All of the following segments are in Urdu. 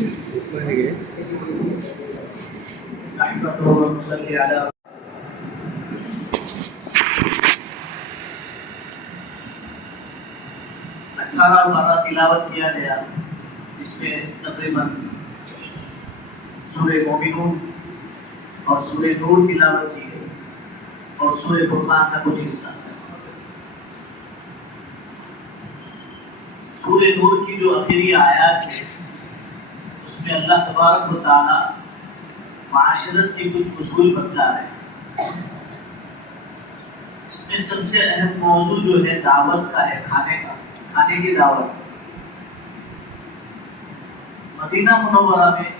18 پارہ تلاوت کیا گیا، اس میں تقریباً سورہ مومنون اور سورہ نور تلاوت کی گئی اور سورہ فرقان کا کچھ حصہ۔ سورہ نور کی جو آخری آیات ہے اس میں اللہ تبارک و تعالی معاشرت کے کچھ اصول بتلا رہے ہیں۔ اس میں سب سے اہم موضوع جو ہے دعوت کا ہے، کھانے کی دعوت۔ مدینہ منورہ میں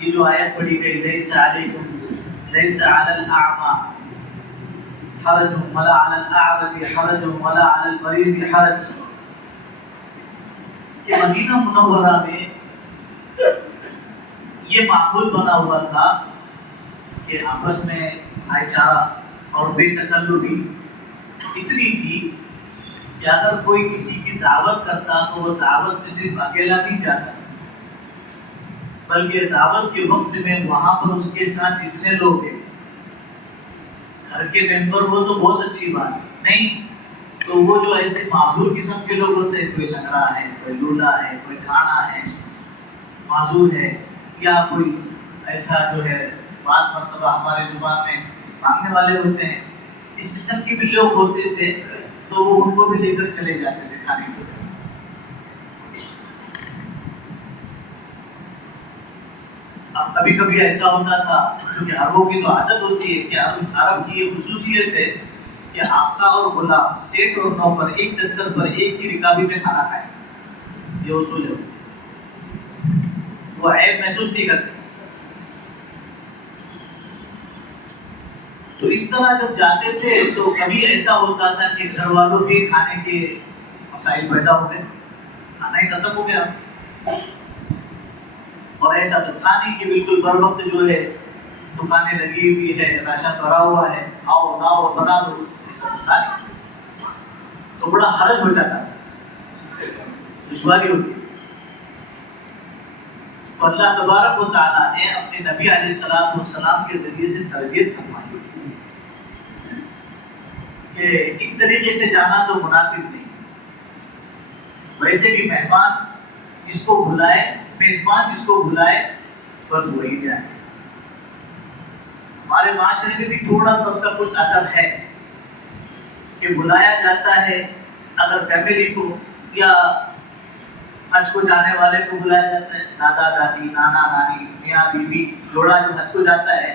یہ جو آیت پڑھی گئی لیس علیکم لیس علی الاعمى حرج ولا علی الاعرج حرج ولا علی المریض حرج، کہ مدینہ منورہ میں یہ معقول بنا ہوا تھا کہ آپس میں بھائی چارہ اور بے تکلفی اتنی تھی کہ اگر کوئی کسی کی دعوت کرتا تو وہ دعوت میں صرف اکیلا نہیں جاتا، بلکہ دعوت کے وقت میں وہاں پر اس کے ساتھ جتنے لوگ ہیں، گھر کے ممبر ہو تو بہت اچھی بات ہے، نہیں تو وہ جو ایسے معذور قسم کے لوگ ہوتے ہیں، کوئی لنگڑا ہے، کوئی لولا ہے، کوئی کانا ہے، معذور ہے، یا کوئی ایسا جو ہے بعض مرتبہ ہماری زبان میں مانگنے والے ہوتے ہیں، اس قسم کے بھی لوگ ہوتے تھے، تو وہ ان کو بھی لے کر چلے جاتے تھے کھانے کے لیے۔ اب کبھی کبھی ایسا ہوتا تھا، کیونکہ عربوں کی تو عادت ہوتی ہے کہ عرب کی یہ خصوصیت ہے کہ آقا اور غلام، سیٹ اور نوکر ایک دستر پر ایک ہی رکابی میں کھانا کھائیں، یہ اصول ہے، وہ عیب محسوس نہیں کرتے۔ تو اس طرح جب جاتے تھے تو کبھی ایسا ہوتا تھا کہ گھر والوں کے کھانے کے مسائل پیدا ہو گئے، کھانا ہی ختم ہو گیا، اور ایسا تو تھا نہیں کہ بالکل بر وقت جو ہے دکانیں لگی ہوئی ہے، راشن بھرا ہوا ہے، آؤ لاؤ بنا دو، ایسا تو تھا نہیں، تو بڑا حرج ہو جاتا تھا، دشواری ہوتی۔ تو اللہ تبارک و تعالیٰ نے اپنے نبی علیہ السلام کے ذریعے سے تربیت فرمائی کہ اس طریقے سے جانا تو مناسب نہیں، ویسے بھی مہمان جس کو بلائے، میزبان جس کو بلائے بس وہی جائے۔ ہمارے معاشرے میں بھی تھوڑا سا اس کا کچھ اثر ہے کہ بلایا جاتا ہے، اگر فیملی کو یا حج کو جانے والے کو بلایا جاتا ہے، دادا دادی، نانا نانی، میاں بیوی، جوڑا جو حج کو جاتا ہے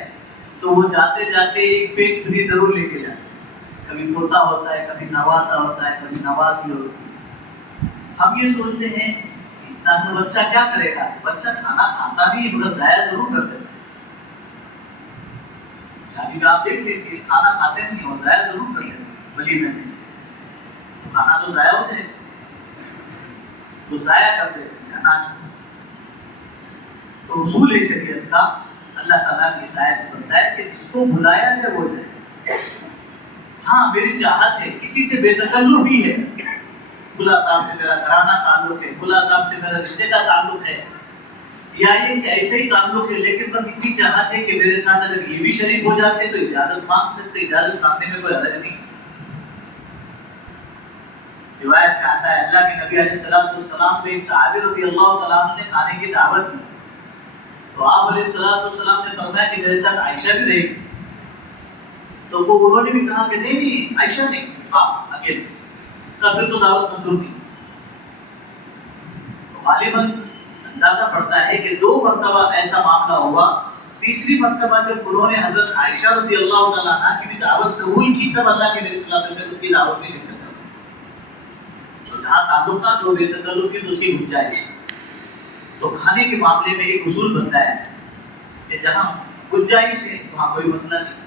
تو وہ جاتے جاتے ایک پیک فری ضرور لے کے جاتے ہیں، کبھی پوتا ہوتا ہے، کبھی نواسا ہوتا ہے، کبھی نواسی ہوتی ہے۔ ہم یہ سوچتے ہیں اتنا سا بچہ کیا کرے گا، بچہ کھانا کھاتا نہیں مگر ضائع ضرور کر دیتا ہے۔ شادی میں آپ دیکھ لیجیے کھانا کھاتے نہیں اور ضائع ضرور کر لیتے ہیں، ولیمے میں تو کھانا تو ضائع ہو جائے، تو ضائع کر دیتے ہیں اناج کو۔ تو اصول شریعت کا اللہ تعالیٰ کی شاید بتایا کہ جس کو بلایا جائے وہ جائے۔ ہاں میری چاہت ہے کسی سے بے تکلفی ہے، کھلا صاحب سے میرا گھرانہ تعلق ہے، کھلا صاحب سے میرا رشتے کا تعلق ہے، یا یہ کہ ایسے ہی تعلق ہے، لیکن بس اتنی چاہت ہے کہ میرے ساتھ اگر یہ بھی شریک ہو جاتے تو اجازت مانگ سکتے، اجازت مانگنے میں کوئی حرج نہیں۔ روایت میں آتا ہے اللہ کے نبی علیہ السلام کو ایک صحابی رضی اللہ تعالیٰ عنہ نے کھانے کی دعوت دی، تو آپ علیہ السلام نے فرمایا کہ میرے ساتھ عائشہ بھی رہے گی، تو وہ انہوں نے بھی کہا کہ نہیں عائشہ نہیں، آپ اکیلے، پھر تو دعوت منظور نہیں۔ غالباً اندازہ پڑتا ہے کہ 2 مرتبہ ایسا معاملہ ہوا، تیسری مرتبہ جب انہوں نے حضرت عائشہ رضی اللہ تعالیٰ عنہ کی بھی دعوت قبول کی تب اللہ کے نبی صلی اللہ علیہ وسلم نے اس کی دعوت میں شرکت کر دی۔ تو جہاں تعلقات ہو بے تکلفی تو اس کی گنجائش ہے۔ تو کھانے کے معاملے میں ایک اصول بتایا ہے کہ جہاں گنجائش ہے وہاں کوئی مسئلہ نہیں،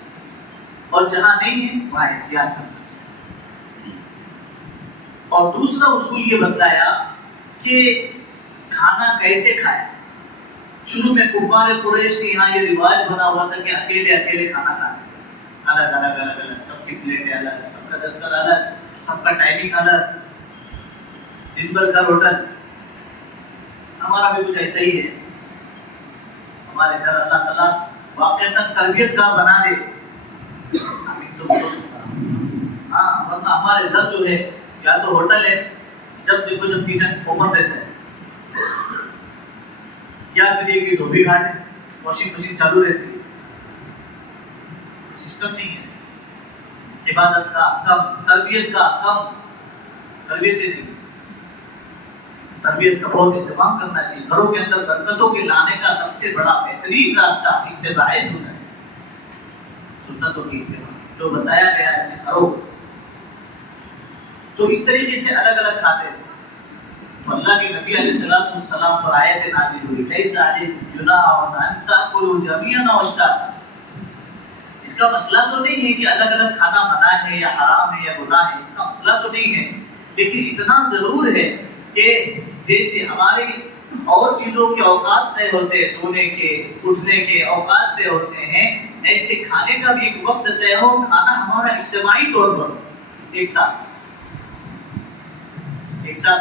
اور جہاں نہیں ہے وہاں احتیاط کرنا چاہیے۔ اور دوسرا اصول یہ بتایا کہ کھانا کیسے کھائے۔ شروع میں کفار قریش کے یہاں یہ رواج بنا ہوا تھا کہ اکیلے اکیلے کھانا کھاتے، الگ الگ الگ الگ، سب کی پلیٹیں الگ، سب کا دستر الگ، سب کا ٹائمنگ الگ، دن بھر گھر ہوٹل۔ ہمارا بھی کچھ ایسا ہی ہے ہمارے گھر اللہ تعالیٰ واقعتاً تربیت گاہ بنا دے. ہاں ورنہ ہمارے گھر جو ہے یا تو ہوٹل ہے، جب دیکھو جب کچن اوپن رہتا ہے، یا پھر یہ کہ دھوبی گھاٹ ہے، واشنگ مشین چالو رہتی ہے. سسٹم نہیں ہے، عبادت کا کم، تربیت کا کم، تربیت نہیں. تربیت کا بہت اہتمام کرنا چاہیے. گھروں کے اندر برکتوں کے لانے کا سب سے بڑا بہترین راستہ اتباع سنت ہے. سنتوں کی اتباع، جو بتایا گیا ہے اسے کرو. تو اس طریقے سے الگ الگ کھاتے تھے. تو اللہ کے نبی علیہ الصلوۃ والسلام پر آیت نازل ہوئی، لیس علیکم جناح ان تأکلوا جمیعا واشتاتا. اس کا مسئلہ تو نہیں ہے کہ الگ الگ کھانا منع ہے یا حرام ہے یا گناہ ہے، اس کا مسئلہ تو نہیں ہے، لیکن اتنا ضرور ہے کہ جیسے ہماری اور چیزوں کے اوقات طے ہوتے ہیں، سونے کے اٹھنے کے اوقات طے ہوتے ہیں، ایسے کھانے کا بھی ایک وقت طے ہو. کھانا ہمارا اجتماعی طور پر ایک ساتھ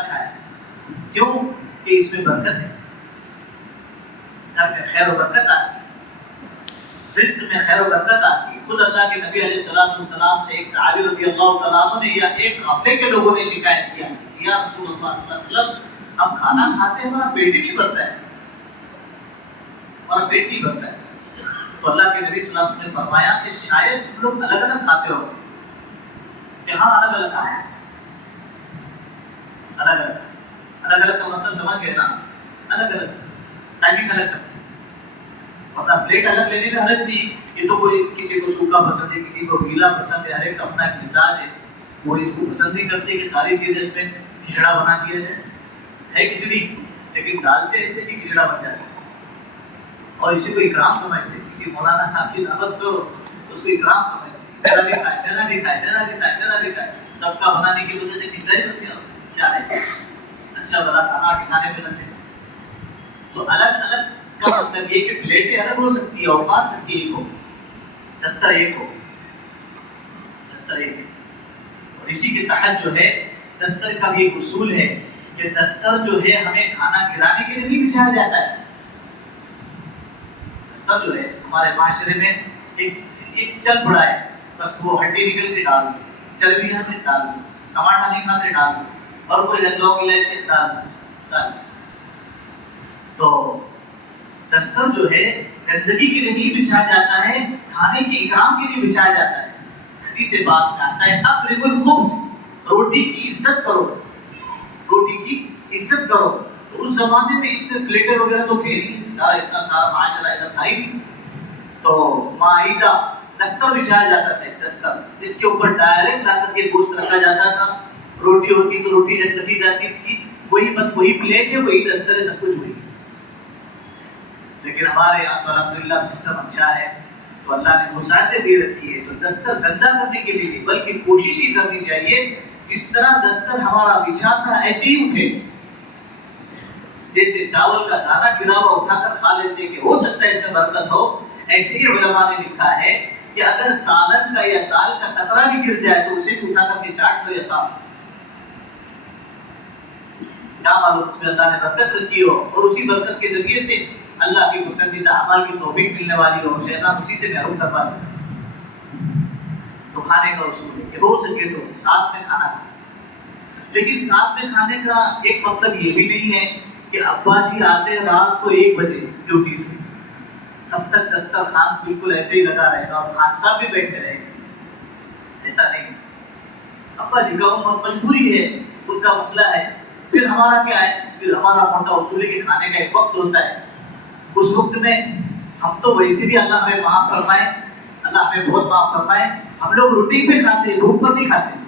کھائے. کیوں؟ کہ اس میں برکت ہے، گھر میں خیر و برکت آتی ہے، رزق میں خیر و برکت آتی ہے. خود اللہ کے نبی علیہ الصلوۃ والسلام سے ایک صحابی رضی اللہ تعالیٰ عنہ نے یا ایک قافلے کے لوگوں نے شکایت کیا، یا رسول اللہ صلی اللہ علیہ وسلم ہم کھانا کھاتے ہیں ہمارا پیٹ ہی نہیں بھرتا ہے، ہمارا پیٹ نہیں بھرتا ہے. تو اللہ کے نبی صلی اللہ علیہ وسلم نے فرمایا کہ شاید تم لوگ الگ الگ کھاتے ہو. کہ ہاں الگ الگ کھاتے ہیں، الگ الگ کا مطلب سمجھ گئے نا، الگ الگ ٹائمنگ الگ سکتے ہیں. مطلب پلیٹ الگ لینے میں حرج نہیں. یہ تو کوئی کسی کو سوکھا پسند ہے، کسی کو گیلا پسند ہے، ہر ایک کا اپنا ایک مزاج ہے. وہ اس کو پسند نہیں کرتے کہ ساری چیزیں اس میں کھچڑا بنا دیا جائے. ہے کھچڑی لیکن ڈالتے ایسے کہ کھچڑا بن جاتا ہے. اور اسی کو اکرام سمجھتے. کسی مولانا صاحب کی دعوت کرو اس کو اکرام سمجھتے، میرا بھی کھائے، میرا بھی کھائے، میرا بھی کھائے، میرا بھی کھائے. سب کا بنانے کی وجہ سے کھچڑا ہی بن گیا. کیا ہے اچھا بڑا کھانا ٹھکانے میں لگے. تو الگ الگ کا مطلب یہ کہ پلیٹیں الگ ہو سکتی ہے، اوقات سکتی ایک ہو، دستر ایک ہو، دستر ایک ہے. اور اسی کے تحت جو ہے دستر کا بھی ایک اصول ہے کہ دستر جو ہے ہمیں کھانا گرانے کے لیے نہیں بچھایا جاتا ہے. دستر جو ہے ہمارے معاشرے میں ایک چل پڑا ہے، بس وہ ہڈی نکل کے ڈال دو، چربی ہے ڈال دو، ٹماٹر نہیں کھاتے ڈال دو، اور کوئی لونگ الائچی ڈال دو. تو دستر جو ہے گندگی کے لیے نہیں بچھایا جاتا ہے، کھانے کے اکرام کے لیے بچھایا جاتا ہے. حدیث بات میں آتا ہے اقرب الخبز، روٹی کی عزت کرو، روٹی کی عزت کرو. تو اس زمانے میں اتنے پلیٹیں وغیرہ تو تھے نہیں، اتنا سارا معاشرہ ایسا تھا ہی نہیں. تو مائدہ دستر بچھایا جاتا تھا، دستر جس کے اوپر ڈائریکٹ لا کر کے گوشت رکھا جاتا تھا. روٹی ہوتی تو روٹی رکھی جاتی تھی، وہی بس وہی پلیٹ ہے، وہی دستر ہے، سب کچھ وہی. لیکن ہمارے یہاں تو الحمدللہ سسٹم اچھا ہے، تو اللہ نے وسعتیں دے رکھی ہے. تو دستر گندا کرنے کے لیے نہیں بلکہ کوشش ہی کرنی چاہیے جس طرح دستر ہمارا بچھا تھا ایسے ہی اٹھے. جیسے چاول کا دانہ گرا ہوا اٹھا کر کھا لیتے کہ ہو سکتا ہے اس میں برکت ہو، ایسے ہی علماء نے لکھا ہے کہ اگر سالن کا یا دال کا قطرہ بھی گر جائے تو اسے بھی اٹھا کر کے چاٹ لو یا صاف. کیا معلوم اس میں اللہ نے برکت رکھی ہو، اور اسی برکت کے ذریعے سے اللہ کی پسندیدہ اعمال کی توفیق ملنے والی ہو، شیطان اسی سے محروم کروا دیتا. تو کھانے کا اصول ہے کہ ہو سکے تو ساتھ میں کھانا کھائیں. لیکن ساتھ میں کھانے کا ایک مطلب یہ بھی نہیں ہے کہ ابا جی آتے ہیں رات کو 1 بجے ڈیوٹی سے، تب تک دسترخوان بالکل ایسے ہی لگا رہے گا اور خان صاحب بھی بیٹھے رہے گا. ایسا نہیں. ابا جی کا مجبوری ہے، ان کا مسئلہ ہے. پھر ہمارا کیا ہے؟ پھر ہمارا موٹا اصول ہے کہ کھانے کا ایک وقت ہوتا ہے. اس وقت میں ہم تو ویسے بھی اللہ ہمیں معاف فرمائے، اللہ ہمیں بہت معاف فرمائے، ہم لوگ روٹی پہ کھاتے ہیں، بھوک پر نہیں کھاتے.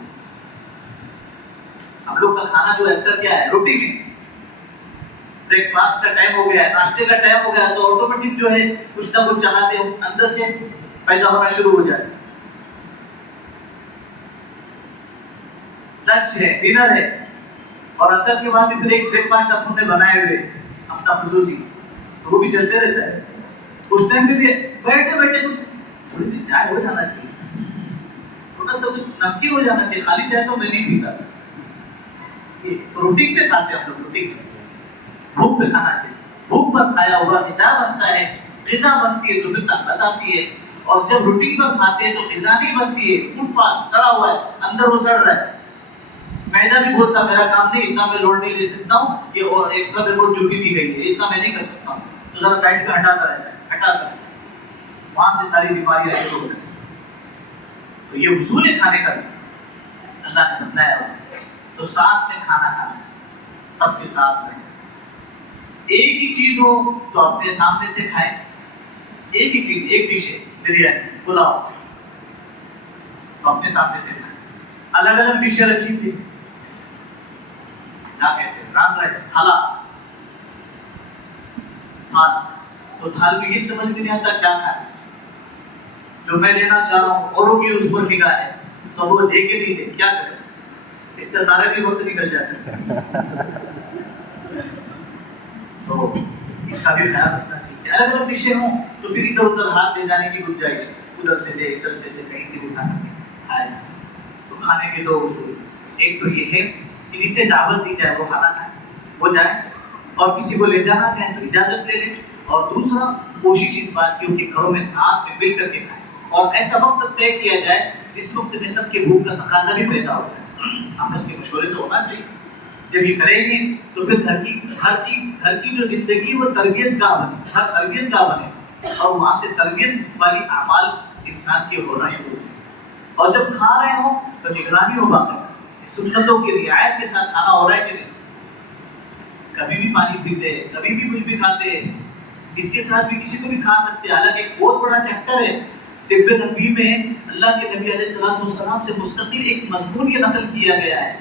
ہم لوگ کا کھانا جو اکثر کیا ہے؟ روٹی میں. بریک فاسٹ کا ٹائم ہو گیا ہے، ناشتے کا ٹائم ہو گیا تو آٹومیٹک جو ہے کچھ نہ کچھ چاہتے ہیں اندر سے پیدا ہونا شروع ہو جاتا ہے. لنچ ہے، ڈنر ہے، اور اثر کے بعد پھر ایک بریک فاسٹ اپنے نے بنائے ہوئے اپنا خصوصی، تو وہ بھی چلتے رہتا ہے. اس ٹائم پہ بھی بیٹھے بیٹھے تھوڑی سی چائے ہو جانا چاہیے، تھوڑا سا نمکین ہو جانا چاہیے. خالی چائے تو میں نہیں پیتا. تو روٹی پہ کھاتے ہیں ہم لوگ، روٹی پہ، بھوک پہ کھانا چاہیے. بھوک پر کھایا ہوا غذا بنتا ہے غذا بنتی ہے تو پھر طاقت آتی ہے، اور جب روٹین پر کھاتے ہیں تو غذا نہیں بنتی ہے، فوٹ پاتھ سڑا ہوا ہے، اندر وہ سڑ رہا ہے، معدہ بھی بولتا میرا کام نہیں، اتنا میں لوڈ نہیں لے سکتا ہوں کہ اور ایکسٹرا میرے کو ڈیوٹی دی گئی ہے، اتنا میں نہیں کر سکتا ہوں، تو ذرا سائڈ پہ ہٹاتا رہتا ہے، ہٹاتا رہتا ہے، وہاں سے ساری بیماریاں شروع ہو جاتی ہیں۔ تو یہ اصول ہے کھانے کا بھی اللہ نے بتلایا ہوا۔ تو ساتھ میں کھانا کھانا چاہیے، سب کے ساتھ میں، ایک ہی چیز ہو تو اپنے سامنے سے کھائیں، ایک ہی چیز، ایک ڈش ہے بریانی پلاؤ تو اپنے سامنے سے کھائیں، الگ الگ ڈشیں رکھی تھی، کیا کہتے ہیں رام رائس، تھالا، تھال، تو تھال میں یہ سمجھ میں نہیں آتا کیا کھائیں، جو میں لینا چاہ رہا ہوں اوروں کی اس پر نگاہ ہے تو وہ دے کے نہیں دے، کیا کریں، اس کا سارا بھی وقت نکل جاتا ہے، تو اس کا بھی خیال رکھنا چاہیے، الگ الگ ڈشیں ہوں تو پھر ادھر ادھر ہاتھ لے جانے کی گنجائش ہے، ادھر سے لے ادھر سے لے کہیں سے بھی کھایا جا سکتا۔ تو کھانے کے دو اصول، ایک تو یہ ہے کہ جسے دعوت دی جائے وہ کھانا کھائے، وہ جائے، اور کسی کو لے جانا چاہیں تو اجازت لے لیں، اور دوسرا کوشش اس بات کی ہو کہ گھروں میں ساتھ میں مل کر کے کھائیں، اور ایسا وقت طے کیا جائے جس وقت میں سب کے بھوک کا تقاضا بھی پیدا ہو جائے، آپس کے مشورے سے ہونا چاہیے۔ جب یہ کریں گے تو پھر گھر کی جو زندگی وہ تربیت گاہ بنے، ہر تربیت گاہ بنے، اور وہاں سے تربیت والی اعمال انسان کے ہونا شروع ہو جائے، اور جب کھا رہے ہوں تو نگرانی ہو باقی سنتوں کی رعایت کے ساتھ کھانا ہو رہا ہے کہ نہیں، کبھی بھی پانی پیتے، کبھی بھی کچھ بھی کھاتے، اس کے ساتھ بھی کسی کو بھی کھا سکتے، حالانکہ ایک بہت بڑا چیپٹر ہے طب نبوی میں اللہ کے نبی علیہ السلام سے مستقل ایک مضمون یہ نقل کیا گیا ہے،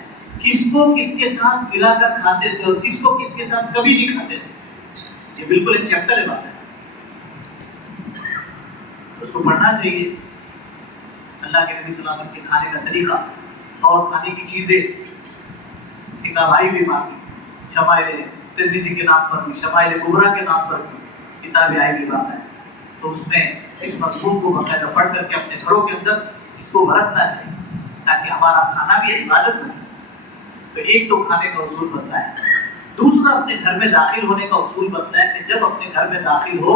کس کو کس کے ساتھ ملا کر کھاتے تھے اور کس کو کس کے ساتھ کبھی نہیں کھاتے تھے، یہ بالکل ایک چیپٹر ہے بات ہے، اس کو پڑھنا چاہیے۔ اللہ کے نبی صلی اللہ علیہ وسلم کے کھانے کا طریقہ اور کھانے کی چیزیں، کتاب آئی بھی باقی، شمائل ترمذی کے نام پر بھی، شمائل کبریٰ کے نام پر بھی کتابیں آئی بھی باقی ہے، تو اس میں اس مضمون کو باقاعدہ پڑھ کر کے اپنے گھروں کے اندر اس کو برتنا چاہیے تاکہ ہمارا کھانا بھی عبادت بنے۔ تو ایک تو کھانے کا اصول بتایا، دوسرا اپنے گھر میں داخل ہونے کا اصول بتایا کہ جب اپنے گھر میں داخل ہو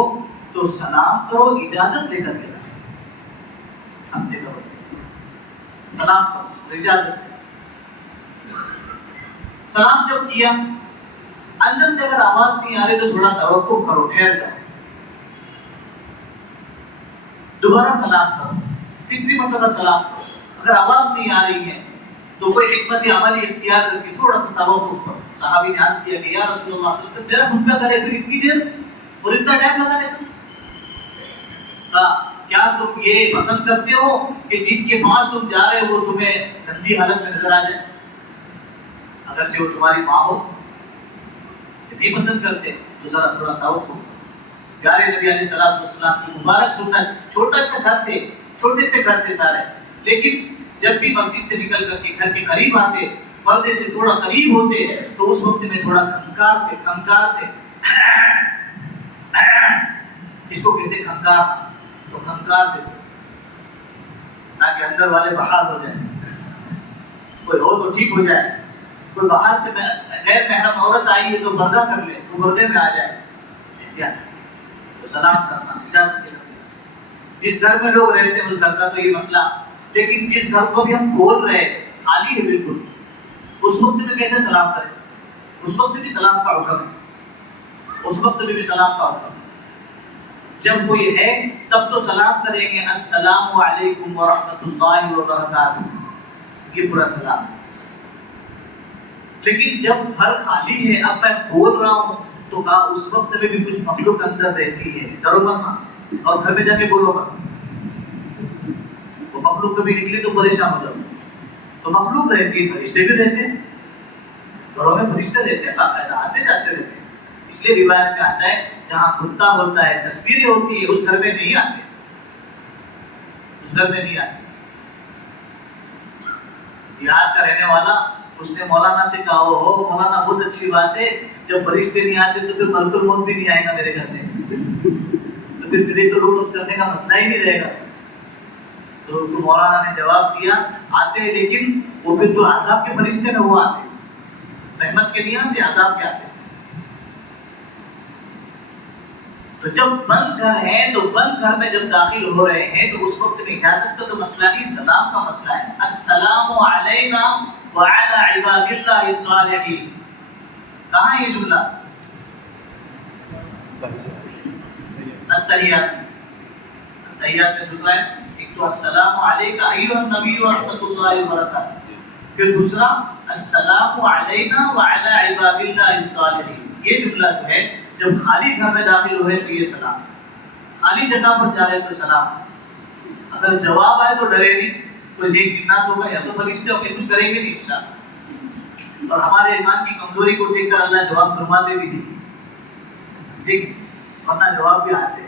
تو سلام کرو، اجازت لے کر کے اپنے گھروں میں سلام کرو، اجازت، سلام جب کیا اندر سے اگر آواز نہیں آ رہی تو تھوڑا توقف کرو، ٹھہر جاؤ، دوبارہ سلام کرو، تیسری مرتبہ سلام کرو، اگر آواز نہیں آ رہی ہے تو کوئی حکمت عملی اختیار کر کے تھوڑا سا توقف کرو۔ صحابی نے عرض کیا کہ یا رسول اللہ صلی اللہ علیہ وسلم میرا خود کا گھر ہے، پھر اتنی دیر اور اتنا ٹائم لگا لیتا، کیا تم یہ پسند کرتے ہو کہ جن کے پاس تم جا رہے ہو وہ تمہیں گندی حالت میں نظر آ جائے، اگرچہ وہ تمہاری ماں ہو، نہیں پسند کرتے تو ذرا تھوڑا توقف۔ پیارے نبی علیہ السلام کی مبارک سنت، چھوٹا سا گھر تھے، چھوٹے سے گھر تھے سارے، لیکن جب بھی مسجد سے نکل کر کے گھر کے قریب آتے، پردے سے تھوڑا قریب ہوتے تو اس وقت میں تھوڑا کھنکارتے، اس کو کہتے کھنکار، تو کھنکار دیتے تاکہ اندر والے باہر ہو جائیں، کوئی ہو تو ٹھیک ہو جائے، کوئی باہر سے غیر محرم عورت آئی ہے تو پردہ کر لے، تو پردے میں آ جائے، تو سلام کرنا، اجازت دینا۔ جس گھر میں لوگ رہتے ہیں اس گھر کا تو یہ مسئلہ، لیکن جس گھر کو بھی ہم کھول رہے خالی ہے بالکل، اس وقت میں کیسے سلام کریں؟ اس وقت بھی سلام کا حکم ہے، اس وقت میں بھی سلام کا حکم ہے، جب کوئی ہے تب تو سلام کریں گے، السلام علیکم ورحمۃ اللہ وبرکاتہ، یہ پورا سلام ہے، لیکن جب گھر خالی ہے، اب میں بول رہا ہوں تو کہا اس وقت میں بھی کچھ مخلوق اندر رہتی ہے، ڈرو مت، اور گھر میں جا کے بولو مت، وہ مخلوق کبھی نکلی تو پریشان ہو جاؤ، تو مخلوق رہتی ہے، فرشتے بھی رہتے ہیں، گھروں میں فرشتے رہتے ہیں، باقاعدہ آتے جاتے رہتے ہیں، اس لیے روایت میں آتا ہے جہاں کتا ہوتا ہے، تصویریں ہوتی ہے، اس گھر میں نہیں آتے، اس گھر میں نہیں آتے۔ بہار کا رہنے والا، اس نے مولانا سے کہا ہو مولانا بہت اچھی بات ہے، جب فرشتے نہیں آتے تو پھر ملک الموت بھی نہیں آئے گا میرے گھر میں، تو پھر میرے تو روح قبض کرنے کا مسئلہ ہی نہیں رہے گا۔ تو مولانا نے جواب دیا آتے ہیں، لیکن وہ پھر جو عذاب کے فرشتے ہیں وہ آتے، رحمت کے نہیں آتے، عذاب کے آتے۔ تو جب بند گھر ہے تو بند گھر میں جب داخل ہو رہے ہیں تو اس وقت میں اجازت کا تو مسئلہ نہیں، سلام کا مسئلہ ہے. السلام علینا وعلی عباد اللہ الصالحین. کہاں ہے یہ جملہ؟ التحیات میں دوسرا ہے. ایک تو السلام علیک ایھا النبی ورحمۃ اللہ وبرکاتہ، پھر دوسرا السلام علینا وعلی عباد اللہ الصالحین. یہ جملہ جو ہے جب خالی گھر میں داخل ہوئے تو یہ سلام، خالی جگہ پر جا رہے تو سلام. اگر جواب آئے تو ڈرے نہیں، کوئی نیک جنات ہوگا یا تو فرشتے ہوں گے، کچھ کریں گے نہیں انشاءاللہ. اور ہمارے ایمان کی کمزوری کو دیکھ کر اللہ جواب فرماتے بھی نہیں، ٹھیک، ورنہ جواب بھی آتے.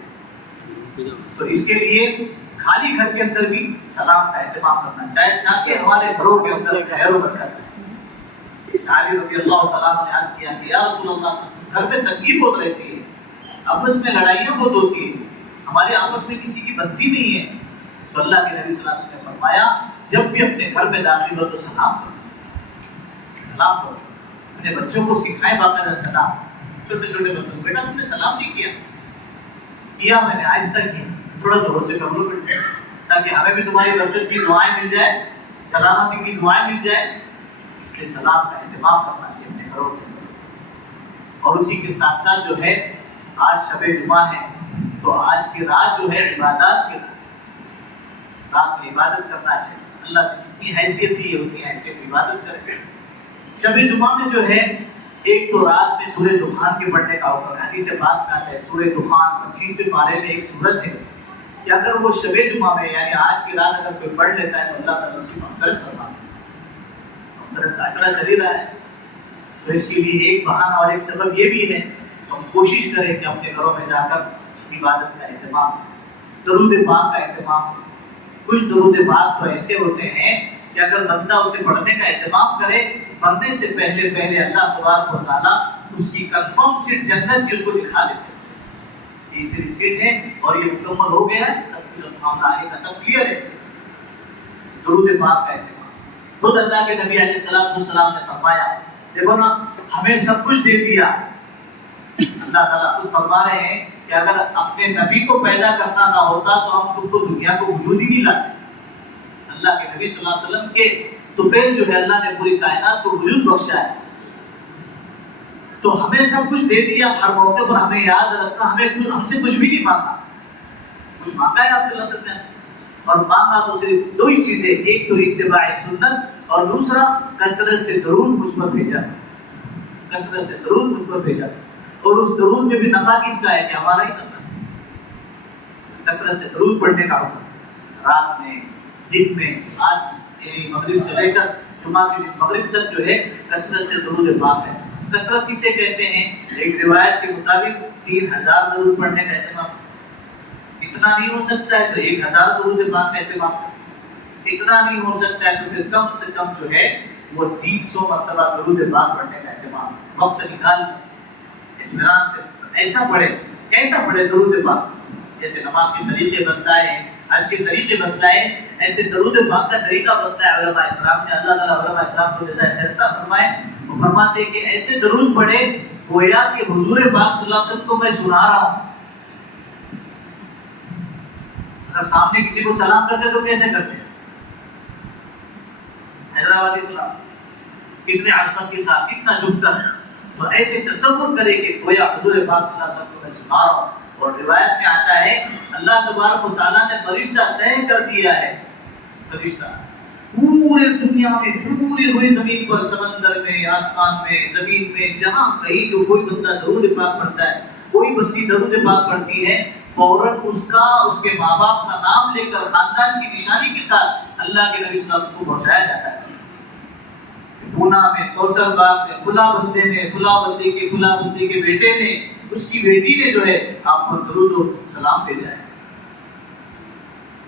تو اس کے لیے خالی گھر کے اندر بھی سلام کا اہتمام کرنا چاہیے تاکہ ہمارے گھروں کے اندر خیر و برکت ہے. صحابی رضی اللہ تعالیٰ عنہ نے عرض کیا کہ یا رسول اللہ صلی اللہ علیہ وسلم، گھر میں تنگی بہت رہتی ہے، آپس میں لڑائیاں بہت ہوتی ہیں، ہمارے آپس میں کسی کی بنتی نہیں ہے. تو اللہ کے نبی صلی اللہ علیہ وسلم نے فرمایا جب بھی اپنے گھر میں داخل ہو تو سلام کرو، سلام کرو. اپنے بچوں کو سکھائیں باقاعدہ سلام. چھوٹے چھوٹے بچوں کو، بیٹا تم نے سلام نہیں کیا میں نے آج تک کیا، تھوڑا زور سے کر لو بیٹا، تاکہ ہمیں بھی تمہاری برکت کی دعائیں مل جائے، سلامتی کی دعائیں مل جائے. اس لیے سلام کا اہتمام کرنا چاہیے اپنے گھروں کے اندر. اور اسی کے ساتھ ساتھ جو ہے آج شب جمعہ ہے تو آج کی رات جو ہے عبادات کی رات میں عبادت کرنا چاہیے. اللہ کی جتنی حیثیت دی ہے اتنی حیثیت عبادت کرے. شب جمعہ میں جو ہے ایک تو رات میں سورہ دخان کے پڑھنے کا حکم ہے. حدیث پاک میں آتا ہے سورہ دخان 25ویں پارے میں ایک سورت ہے کہ اگر وہ شب جمعہ میں یعنی آج کی رات اگر کوئی پڑھ لیتا ہے تو اللہ تعالیٰ اس کی مغفرت فرماتا ہے. مغفرت کا اجر چل رہا ہے. تو اس کے لیے ایک بہانہ اور ایک سبب یہ بھی ہے تو ہم کوشش کریں کہ اپنے گھروں میں جا کر عبادت کا اہتمام، درود پاک کا اہتمام. کچھ درود پاک تو ایسے ہوتے ہیں کہ اگر بندہ اسے پڑھنے کا اہتمام کرے، مرنے سے پہلے اللہ تبارک و تعالیٰ اس کی کنفرم سیٹ جنت کی اس کو دکھا دیتے ہیں. یہ تیری سیٹ ہے اور یہ مکمل ہو گیا ہے، سب کچھ معاملہ آگے کا سب کلیئر ہے. درود پاک کا اہتمام. خود اللہ کے نبی علیہ السلام نے فرمایا، دیکھو نا ہمیں سب کچھ دے دیا. اللہ تعالیٰ خود فرما رہے ہیں کہ اگر اپنے نبی کو پیدا کرنا نہ ہوتا تو ہم تم کو دنیا کو وجود ہی نہیں لاتے. اللہ کے نبی صلی اللہ علیہ وسلم کے طفیل جو ہے اللہ نے پوری کائنات کو وجود بخشا ہے. تو ہمیں سب کچھ دے دیا، ہر موقع پر ہمیں یاد رکھا، ہم سے کچھ بھی نہیں مانگا. کچھ مانگا ہے آپ صلی اللہ علیہ وسلم نے، اور مانگا تو صرف دو ہی چیزیں، ایک تو اتباع سنت اور دوسرا کثرت سے درود مجھ پر بھیجا. کثرت سے درود مجھ پر بھیجا. اور اس درود میں بھی نفع کس کا ہے کہ ہمارا ہی نفع ہے. کثرت سے درود پڑھنے کا حکم رات میں، دن میں. آج یعنی مغرب سے لے کر جمعہ کے دن مغرب تک جو ہے کثرت سے درود پاک ہے. کثرت کسے کہتے ہیں؟ ایک روایت کے مطابق 3000 درود پڑھنے کا اہتمام. اتنا نہیں ہو سکتا ہے تو 1000 درود پاک کا اہتمام. اتنا نہیں ہو سکتا ہے تو پھر کم سے کم جو ہے وہ 300 مرتبہ درود پاک پڑھنے کا اہتمام. وقت نکال اطمینان سے ایسا پڑھے. کیسا پڑھے درود پاک؟ جیسے نماز کے طریقے بتلائے، حج کے طریقے بتلائے، ایسے درود پاک کا طریقہ بتلایا علماء اکرام نے. اللہ تعالیٰ علماء اکرام کو جزائے خیر عطا فرمائے. وہ فرماتے ہیں کہ ایسے درود پڑھے گویا کہ حضور پاک صلی اللہ علیہ وسلم کو میں سنا رہا ہوں. اگر سامنے کسی کو سلام کرتے تو کیسے کرتے؟ حیدرآبادی سلام کتنے عظمت کے ساتھ، کتنا جھک کر. تو ایسے تصور کرے کہ گویا حضور پاک صلی اللہ علیہ وسلم کو میں سنا رہا ہوں. اور روایت میں آتا ہے اللہ تبارک و تعالیٰ نے فرشتہ طے کر دیا ہے. فرشتہ پورے دنیا میں، پوری ہوئی زمین پر، سمندر میں، آسمان میں، زمین میں، جہاں کہیں جو کوئی بندہ درود پاک پڑھتا ہے، کوئی بندی درود پاک پڑھتی ہے، فوراً اس کا، اس کے ماں باپ کا نام لے کر خاندان کی نشانی کے ساتھ اللہ کے نبی صلی اللہ علیہ وسلم کو پہنچایا جاتا ہے. پونا میں، کوثر باغ میں، فلاں بندے نے، فلاں بندے کے بیٹے نے، اس کی بیٹی نے جو ہے آپ کو درود و سلام بھیجا ہے.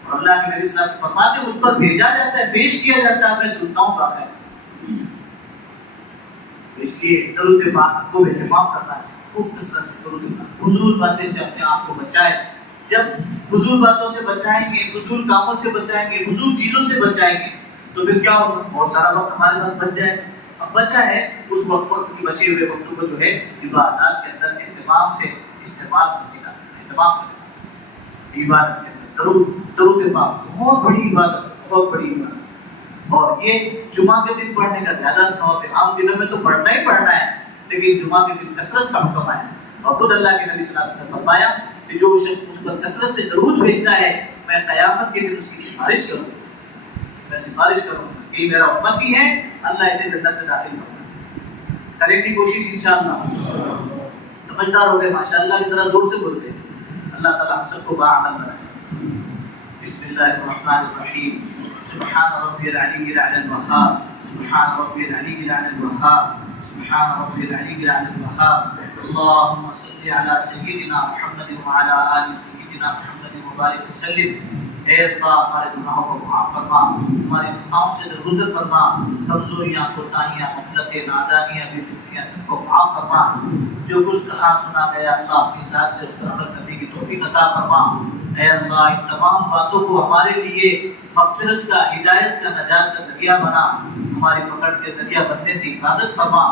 اور اللہ کے نبی صلی اللہ علیہ وسلم فرماتے ہیں مجھ پر بھیجا جاتا ہے، پیش کیا جاتا ہے، میں سنتا ہوں باقاعدہ. اس لیے درود پاک خوب اہتمام کرنا چاہیے. خوب کثرت سے درود پاک. فضول باتیں سے اپنے آپ کو بچائیں. جب فضول باتوں سے بچائیں گے، فضول کاموں سے بچائیں گے، فضول چیزوں سے بچائیں گے تو پھر کیا ہوگا؟ بہت سارا وقت ہمارے پاس بچ جائے. اب بچا ہے اس وقت کی بچے ہوئے وقتوں کو جو ہے عبادات کے اندر اہتمام سے استعمال کرنے کا اہتمام کریں عبادت کے اندر. درود پاک بہت بڑی عبادت ہے, بہت بڑی عبادت. اور یہ جمعہ کے دن پڑھنے کا زیادہ ثواب ہے. عام دنوں میں تو پڑھنا ہی پڑھنا ہے, لیکن جمعہ کے دن کثرت کا حکم ہے. اور خود اللہ کے نبی صلی اللہ علیہ وسلم نے فرمایا کہ جو شخص اس پر کثرت سے درود بھیجتا ہے میں قیامت کے دن اس کی سفارش کروں گا, میں سفارش کروں گا کہ میرا امتی ہے, اللہ اسے جنت میں داخل کرے. کریں گی کوشش انشاءاللہ. سمجھدار ہو گئے ماشاءاللہ, ذرا زور سے بولتے ہیں. اللہ تعالیٰ ہم سب کو باعمل بنائے. بسم اللہ الرحمن الرحیم. سبحان ربی العلی الاعلی الوہاب. سبحان ربی العلی الاعلی الوہاب. سبحان ربی العلی الاعلی الوہاب. اللهم صل علی سیدنا محمد وعلی آل سیدنا محمد وبارک وسلم. اے اللہ ہمارے گناہوں کو معاف فرما, ہماری خطاؤں سے درگزر فرما, کمزوریاں, کوتاہیاں, غفلتیں, نادانیاں, بے فکریاں سب کو معاف فرما. جو کچھ کہا سنا گیا اللہ اپنی ذات سے اس پر عمل کرنے کی توفیق عطا فرما. اے اللہ ان تمام باتوں کو ہمارے لیے مغفرت کا, ہدایت کا, نجات کا ذریعہ بنا, ہماری پکڑ کے ذریعہ بننے سے حفاظت فرما.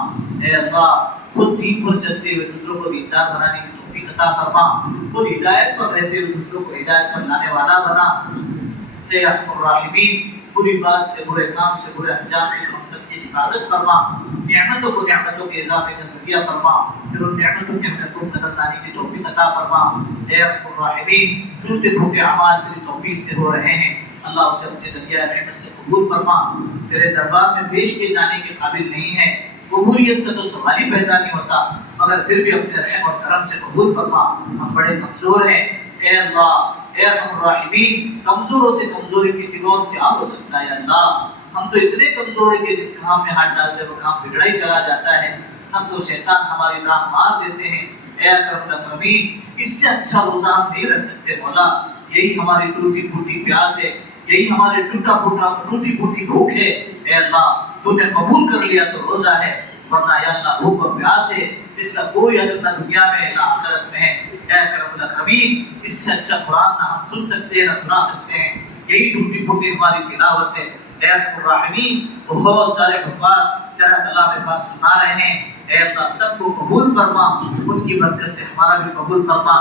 اے اللہ خود دین پر چلتے ہوئے دوسروں کو دیندار بنانے کی توفیق عطا فرما, خود ہدایت پر رہتے ہوئے دوسروں کو ہدایت پر لانے والا بنا. اے ارحم الراحمین بری بات سے, برے کام سے, برے انجام سے ہم سب کی حفاظت فرما. نعمتوں کو نعمتوں کے اضافے کا ذریعہ فرما, پھر ان نعمتوں کے ہمیں خوب قدر لانے کی توفیق عطا فرما. اے ارحم الراحمین ٹوٹے پھوٹے اعمال تیری توفیق سے ہو رہے ہیں, اللہ اسے اپنے دریا رحمت سے قبول فرما. تیرے دربار میں پیش کیے جانے کے قابل نہیں ہے, قبولیت کا تو سوال ہی پیدا نہیں ہوتا, مگر پھر بھی اپنے رحم اور کرم سے قبول فرما. ہم بڑے کمزور ہیں اے اللہ. اے ارحم الراحمین کمزوروں سے کمزوری کی سوا کیا ہو سکتا ہے اللہ. ہم تو اتنے کمزور ہیں کہ جس کام میں ہاتھ ڈالتے وہ کام بگڑا ہی چلا جاتا ہے. نفس و شیطان ہماری راہ مار دیتے ہیں. اے اکرم الاکرمین اس سے اچھا روزہ ہم نہیں رکھ سکتے مولا. یہی ہماری ٹوٹی پھوٹی پیاس ہے, یہی ہمارے ٹوٹی پھوٹی بھوک ہے. اے اللہ تو نے قبول کر لیا تو روزہ ہے, ورنہ یا اللہ بھوک اور پیاس ہے جس کا کوئی اجر نہ دنیا میں نہ آخرت میں ہے. اے اکرم الاکرمین اس سے اچھا قرآن نہ ہم سن سکتے ہیں نہ سنا سکتے ہیں. یہی ٹوٹی پھوٹی ہماری تلاوت ہے. اے ارحم الراحمین بہت سارے حفاظ تیرا کلام پاک سنا رہے ہیں. اے اللہ سب کو قبول فرما, ان کی برکت سے ہمارا بھی قبول فرما,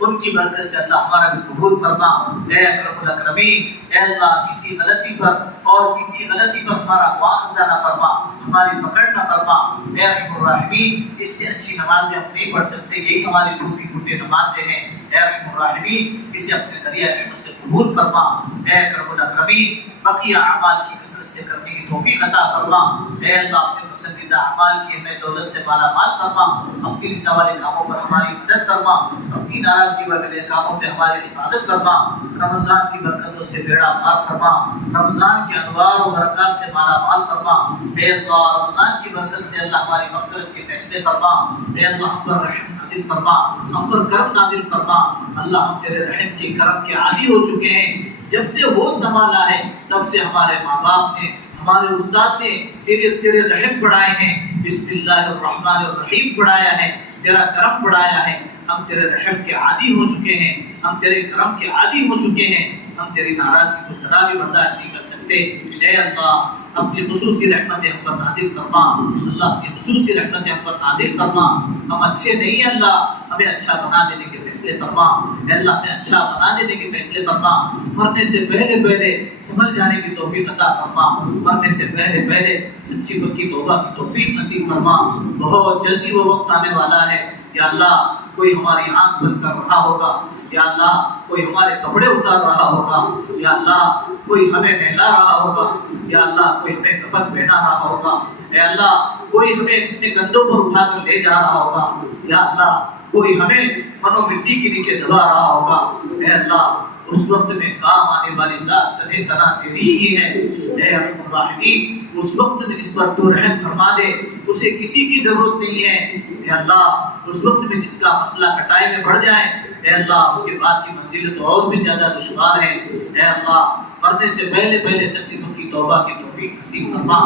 ان کی برکت سے اللہ ہمارا بھی قبول فرما. اے اکرم الاکرمین اے اللہ کسی غلطی پر اور کسی غلطی پر ہمارا مواخذہ نہ فرما, ہماری پکڑ نہ فرما. اے ارحم الراحمین اس سے اچھی نمازیں ہم نہیں پڑھ سکتے, یہی ہماری ٹوٹی پھوٹی نمازیں ہیں. اے ارحم الراحمین اسے اپنے دریا رحمت سے قبول فرما. اے اکرم الاکرمین بقیہ اعمال کی کثرت سے کرنے کی توفیق عطا فرما. اے اللہ اپنے پسندیدہ اعمال کی ہمیں دولت سے مالا مال فرما. اپنی رضا والے کاموں پر ہماری مدد فرما, اپنی ناراضگی والے کاموں سے ہماری حفاظت فرما. رمضان کی برکتوں سے بیڑا پار فرما, رمضان کے انوار و برکات سے مالا مال فرما. اے اللہ رمضان کی برکت سے اللہ ہماری مغفرت کے فیصلے فرما. اے اللہ ہم پر رحم نازل فرما, ہم پر کرم نازل فرما. اللہ ہم تیرے رحم کے کرم کے عادی ہو چکے ہیں. جب سے ہوش سنبھالا ہے تب سے ہمارے ماں باپ نے, ہمارے استاد نے تیرے رحم پڑھائے ہیں. بسم اللہ الرحمن الرحیم پڑھایا ہے, تیرا کرم پڑھایا ہے. ہم تیرے رحم کے عادی ہو چکے ہیں, ہم تیرے کرم کے عادی ہو چکے ہیں. ہم تیری ناراضگی کو ذرا بھی برداشت نہیں کر سکتے. اے اللہ اپنی خصوصی رحمتیں ہم پر نازل فرما. اللہ اپنی خصوصی رحمتیں ہم پر نازل فرما. ہم اچھے نہیں ہیں اللہ, ہمیں اچھا بنا دینے کے فیصلے فرما. اے اللہ ہمیں اچھا بنا دینے کے فیصلے فرما. مرنے سے پہلے سمجھ جانے کی توفیق عطا فرما. مرنے سے پہلے سچی پکی توبہ کی توفیق نصیب فرما. بہت جلدی وہ وقت آنے والا ہے. یا اللہ کوئی ہماری آنکھ بند کر رہا ہوگا, یا اللہ کوئی ہمارے کپڑے اتار رہا ہوگا, یا اللہ کوئی ہمیں نہلا رہا ہوگا, یا اللہ کوئی ہمیں کفن پہنا رہا ہوگا, اے اللہ کوئی ہمیں اپنے کندھوں پر اٹھا کر لے جا رہا ہوگا, یا اللہ کوئی ہمیں منو مٹی کے نیچے دبا رہا ہوگا. اے اللہ اس وقت میں کام آنے والی ذات تنے تنا تیری ہی ہے. اے ارحم الراحمین اس وقت میں جس پر تو رحم فرما دے اسے کسی کی ضرورت نہیں ہے. اے اللہ اس وقت میں جس کا مسئلہ کٹائی میں بڑھ جائے, اے اللہ اس کے بعد کی منزل تو اور بھی زیادہ دشوار ہے. اے اللہ مرنے سے پہلے سچی پکی توبہ کی توفیق نصیب فرما.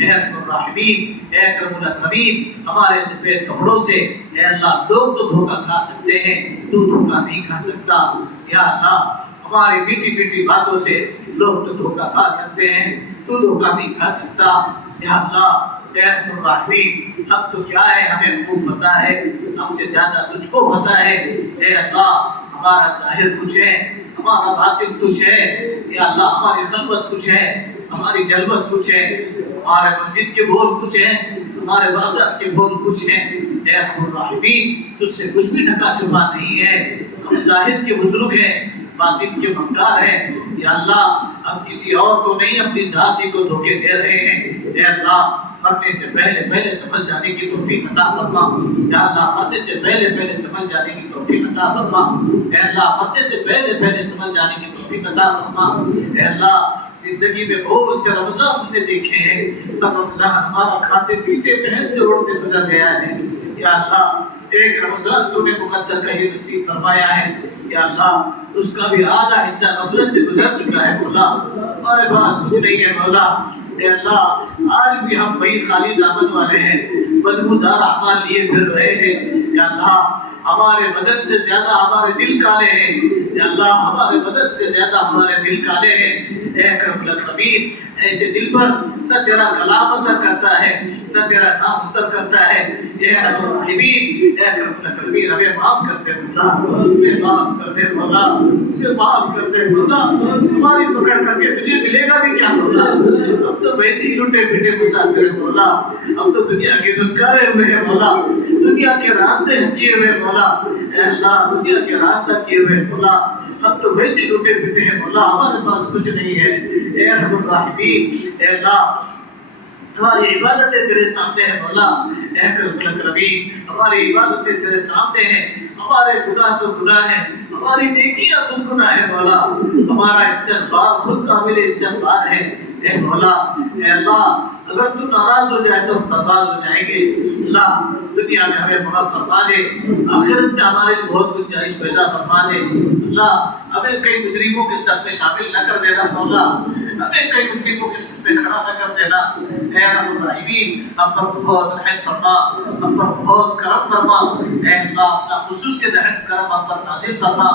اے ارحم الراحمین اے اکرم الاکرمین ہمارے سفید کپڑوں سے اے اللہ لوگ تو دھوکہ کھا سکتے ہیں, تو دھوکہ نہیں کھا سکتا. یا اللہ ہماری میٹھی باتوں سے لوگ تو دھوکہ کھا سکتے ہیں, تو دھوکہ نہیں کھا سکتا۔ یا اللہ اے ارحم الراحمین، اب تو کیا ہے ہمیں خوب پتہ ہے، ہم سے زیادہ تجھ کو پتہ ہے۔ اے اللہ ہمارا ظاہر کچھ ہے، ہمارا باطن کچھ ہے۔ یا اللہ ہماری خلوت کچھ ہے، ہماری جلوت کچھ ہے، ہمارے مسجد کے بول کچھ ہیں، ہمارے بازار کے بول کچھ ہیں۔ اے ارحم الراحمین، تجھ سے کچھ بھی ڈھکا چھپا نہیں ہے۔ ہم ظاہر کے بزرگ ہیں، باطن کے مکار ہیں۔ یا اللہ اب کسی اور کو نہیں، اپنی ذات ہی کو دھوکے دے رہے ہیں۔ اے اللہ مرنے سے پہلے سمجھ جانے کی توفیق عطا فرما۔ یا اللہ مرنے سے پہلے سمجھ جانے کی توفیق عطا فرما۔ اے اللہ مرنے سے پہلے سمجھ جانے کی توفیق عطا فرما۔ اے اللہ زندگی میں بہت سے رمضان ہم نے دیکھے ہیں، تب رمضان ہمارا کھاتے پیتے پہنتے اڑتے گزر گیا ہے۔ یا اللہ ایک رمضان تو نے مقدر کا یہ نصیب فرمایا ہے۔ یا اللہ اس کا بھی آدھا حصہ غفلت میں گزر چکا ہے مولا، ہمارے پاس کچھ نہیں ہے مولا۔ اے اللہ آج بھی ہم وہی خالی دامن والے ہیں، بدبودار اعمال لیے پھر رہے ہیں۔ یا اللہ ہمارے بدن سے زیادہ ہمارے دل کالے ہیں۔ یا اللہ ہمارے بدن سے زیادہ ہمارے دل کالے ہیں۔ اے اکرم الاکرمین، ایسے دل پر نہ تیرا کلام اثر کرتا ہے، نہ تیرا نام اثر کرتا ہے۔ اے ارحم الراحمین، اے اکرم الاکرمین، ہمیں معاف کر دے مولا، ہمیں معاف کر دے مولا، ہمیں معاف کر دے مولا۔ ہماری پکڑ کر کے تجھے ملے گا بھی کیا مولا؟ اب تو ویسے ہی لٹے پٹے مسافر ہیں مولا، اب تو دنیا کے دھتکارے ہوئے ہیں مولا، دنیا کے راستے کیے ہوئے مولا۔ اے اللہ دنیا کے راستے کیے ہوئے مولا، اب تو ویسے لٹے پٹے ہیں مولا، ہمارے پاس کچھ نہیں ہے۔ اے ارحم الراحمین، اے اللہ ہماری عبادتیں تیرے سامنے ہیں مولا۔ اے اکرم الاکرمین، ہماری عبادتیں تیرے سامنے ہیں، ہمارے گناہ تو گناہ ہیں، ہماری نیکیاں خود گناہ ہے مولا، ہمارا استغفار خود قابل استغفار ہے۔ اے مولا، اے اللہ اگر تو ناراض ہو جائے تو ہم برباد ہو جائیں گے۔ اللہ دنیا میں ہمیں معاف فرما دے، آخرت میں ہمارے لیے بہت گنجائش پیدا فرما دے۔ اللہ ہمیں کئی مجرموں کے سب میں شامل نہ کر دینا مولا، ہمیں کئی مجرموں کے سب میں کھڑا نہ کر دینا۔ اے ارحم الراحمین، ہم پر بہت رحم فرما، ہم پر بہت کرم فرما۔ اے اللہ اپنا خصوصی رحم کرم ہم پر نازل فرما۔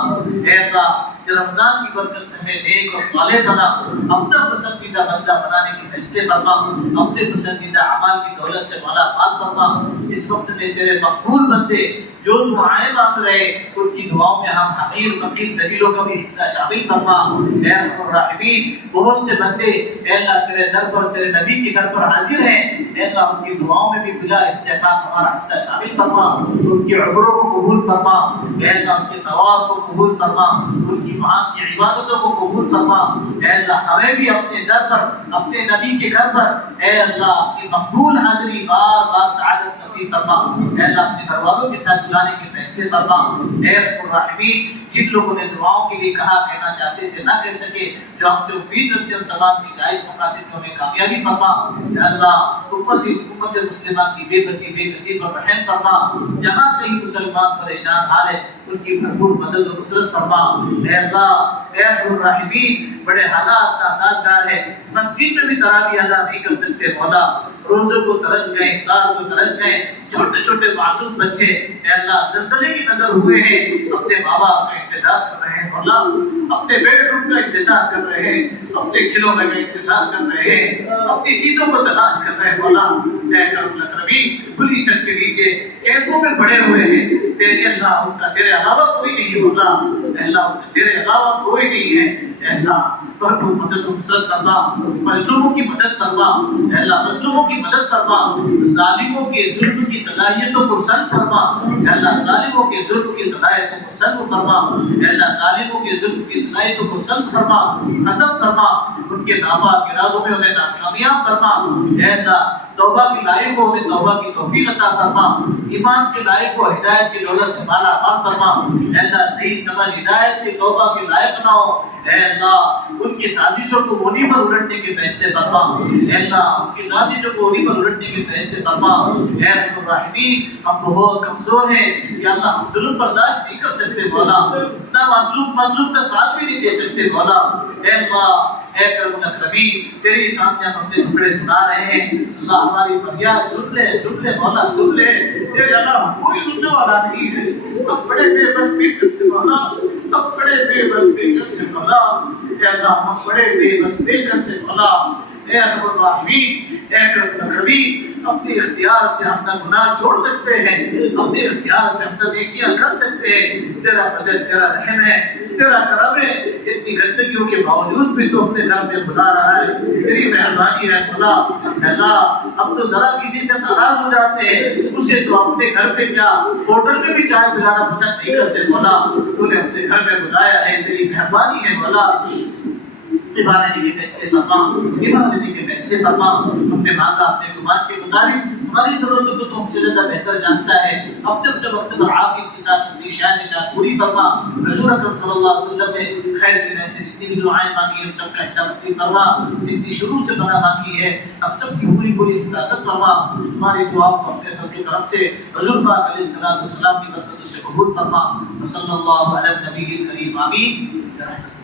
اے اللہ یہ رمضان کی برکت سے ہمیں نیک اور صالح بنا، اپنا پسندیدہ بندہ بنانے کے فیصلے فرما، اپنے پسندیدہ اعمال کی دولت سے مالا مال فرما۔ اس وقت میں تیرے مقبول بندے جو دعائیں مانگ رہے ان کی دعاؤں میں ہم حقیر فقیر ذلیلوں کا بھی حصہ شامل فرما۔ اے ارحم الراحمین، بہت سے بندے اے اللہ تیرے در پر، تیرے نبی کے در پر حاضر ہیں، اے اللہ ان کی دعاؤں میں بھی بلا استحقاق ہمارا حصہ شامل فرما، ان کی عمروں کو قبول فرما۔ اے اللہ ان کے طواف کو قبول فرما، ان کی وہاں کی عبادتوں کو قبول فرما۔ اے اللہ ہمیں بھی اپنے در پر، اپنے نبی کے گھر پر اے اللہ اپنی مقبول حاضری بار بار سعادت نصیب فرما۔ اے اللہ اپنے گھر والوں کے ساتھ بلانے کے فیصلے فرما۔ اے ارحم الراحمین، جن لوگوں نے دعاؤں کے لیے کہا کہنا چاہتے تھے نہ کہہ سکے، جو ہم سے امید رکھتے ہیں تمام کی جائز مقاصد میں کامیابی فرما۔ اے اللہ امت مسلمہ کی بے کسی پر رحم فرما، جہاں کہیں مسلمان پریشان حال ہے ان کی بھرپور مدد و نصرت فرما۔ اے اللہ اے ارحم الراحمین، بڑے حالات ناسازگار ہے، مسجد میں بھی تراویح ادا نہیں کر سکتے مولا، روزوں کو ترس گئے، افطار کو ترس گئے، چھوٹے چھوٹے معصوم بچے اے اللہ زلزلے کی نظر ہوئے ہیں، اپنے ماں باپ کا انتظار کر رہے ہیں مولا، اپنے بیڈ روم کا انتظار کر رہے ہیں، اپنے کھلونے کا انتظار کر رہے ہیں، اپنی چیزوں کو تلاش کر رہے ہیں مولا۔ اے اکرم الاکرمین، کھلی چھت کے نیچے کیمپوں میں پڑے ہوئے ہیں، تیرے اللہ ان کا تیرے علاوہ کوئی نہیں مولا، اے اللہ تیرے علاوہ کوئی نہیں ہے۔ اے اللہ بھرپور مدد و نصرت فرما، مظلوموں کی مدد فرما، اے اللہ مظلوموں کی مدد فرما، ظالموں کے ظلم کی صلاحیتوں کو سلب فرما، اے اللہ ظالموں کے ظلم کی صلاحیتوں کو سلب فرما، اے اللہ ظالموں کے ظلم کی صلاحیتوں کو سلب فرما، ختم فرما، ان کے ناپاک ارادوں میں انہیں ناکامیاب فرما۔ اے اللہ توبہ کی لائق کو انہیں توبہ کی توفیق عطا فرما، ایمان کے لائق کو ہدایت کی دولت سے مالا مال فرما۔ اے اللہ صحیح سمجھ ہدایت کی توبہ کے لائق نہ ہو، اے اللہ ان کی سازشوں کو انہیں پر الٹنے کے فیصلے فرما، اے اللہ ان کی سازشوں کو انہیں پر الٹنے کے فیصلے فرما۔ اے ارحم الراحمین، ہم بہت کمزور ہیں یا اللہ ہم ظلم برداشت نہیں کر سکتے مولا، نہ مظلوم کا ساتھ بھی نہیں دے سکتے مولا۔ اے اللہ اے اکرم الاکرمین، تیری سامنے ہم اپنے ٹکڑے سنا رہے ہیں، اللہ ہماری فریاد سن لے مولا، سن لے، تیرے علاوہ کوئی سننے والا نہیں ہے، ہم بڑے بے بس بے کس سے مولا، ہم بڑے بے بس بے کس سے مولا، اے اللہ ہم بڑے بے بس بے کس سے مولا۔ اے ارحم الراحمین، اے اکرم الاکرمین، اپنے اختیار سے اپنا گناہ چھوڑ سکتے ہیں، اپنے اختیار سے اپنا نیکیاں کر سکتے ہیں، تیرا فضل، تیرا رحم ہے، تیرا کرم ہے، اتنی گندگیوں کے باوجود بھی تو اپنے گھر میں بلا رہا ہے، تیری مہربانی ہے مولا۔ اللہ اب تو ذرا کسی سے ناراض ہو جاتے ہیں، اسے تو اپنے گھر پہ کیا ہوٹل میں بھی چائے پلانا پسند نہیں کرتے مولا، تو نے اپنے گھر میں بلایا ہے، تیری مہربانی ہے مولا۔ عبادت کے فیصلے فرما، عبادت کے فیصلے فرما، ہم نے مانگا اپنے گمان کے مطابق، ہماری ضرورتوں کو تو ہم سے زیادہ بہتر جانتا ہے، اپنے اپنے وقت پر عافیت کے ساتھ اپنی شان پوری فرما۔ حضور اکرم صلی اللہ علیہ وسلم نے خیر کے نئے سے جتنی بھی دعائیں مانگی ہیں سب کا حصہ نصیب فرما، جتنی شروع سے بنا مانگی ہے اب سب کی پوری پوری حفاظت فرما، ہماری دعا کو اپنے فضل و کرم سے حضور پاک علیہ الصلوۃ والسلام کی برکتوں سے قبول فرما۔ صلی اللہ علیہ نبی کریم، آمین۔